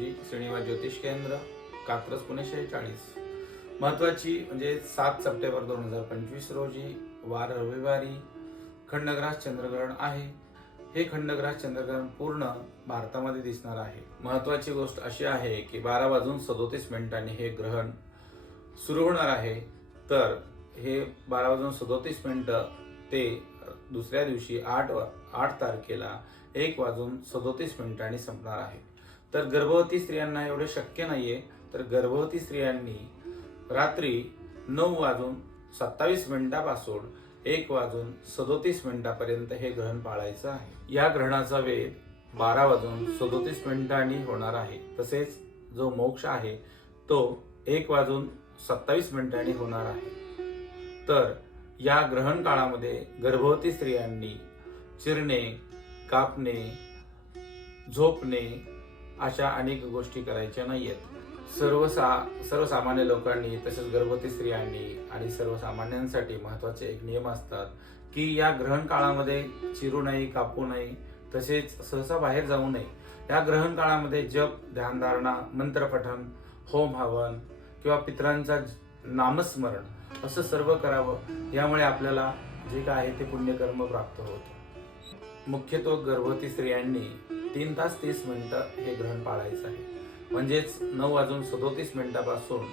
गुरुजी श्रीनिवास ज्योतिष केंद्र, कात्रज, पुणे 46. महत्वाची म्हणजे 7 सप्टेंबर 2025 रोजी वार रविवारी खंडग्रास चंद्रग्रहण आहे. हे खंडग्रास चंद्रग्रहण पूर्ण भारतामध्ये दिसणार आहे. महत्वाची गोष्ट अशी आहे की 12:37 हे ग्रहण सुरू होणार आहे. तर हे 12:37 ते दुसऱ्या दिवशी 8 तारखेला 1:37 संपणार आहे. तर गर्भवती स्त्रियांना एवढे शक्य नाहीये, तर गर्भवती स्त्रियांनी रात्री 9:27 पासून 1:37 हे ग्रहण पाळायचं आहे. या ग्रहणाचा वेध 12:37 होणार आहे. तसेच जो मोक्ष आहे तो 1:27 होणार आहे. तर या ग्रहण काळामध्ये गर्भवती स्त्रियांनी चिरणे, कापणे, झोपणे अशा अनेक गोष्टी करायच्या नाहीयेत. सर्वसामान्य लोकांनी तसेच गर्भवती स्त्रियांनी आणि सर्वसामान्यांसाठी महत्त्वाचे एक नियम असतात की या ग्रहण काळामध्ये चिरू नये, कापू नये, तसेच सहसा बाहेर जाऊ नये. या ग्रहण काळामध्ये जप, ध्यानधारणा, मंत्रपठण, होम हवन किंवा पितरांचा नामस्मरण असं सर्व करावं. यामुळे आपल्याला जे काय आहे ते पुण्यकर्म प्राप्त होतं. मुख्यतः गर्भवती स्त्रियांनी 3 तास 30 मिनिटं हे ग्रहण पाळायचं आहे. म्हणजेच 9:37 पासून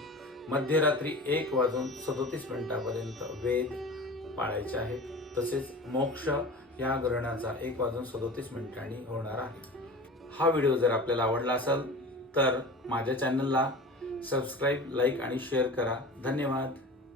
मध्यरात्री 1:37 वेद पाळायचे आहेत. तसेच मोक्ष या ग्रहणाचा 1:37 होणार आहे. हा व्हिडिओ जर आपल्याला आवडला असेल तर माझ्या चॅनलला सबस्क्राईब, लाईक आणि शेअर करा. धन्यवाद.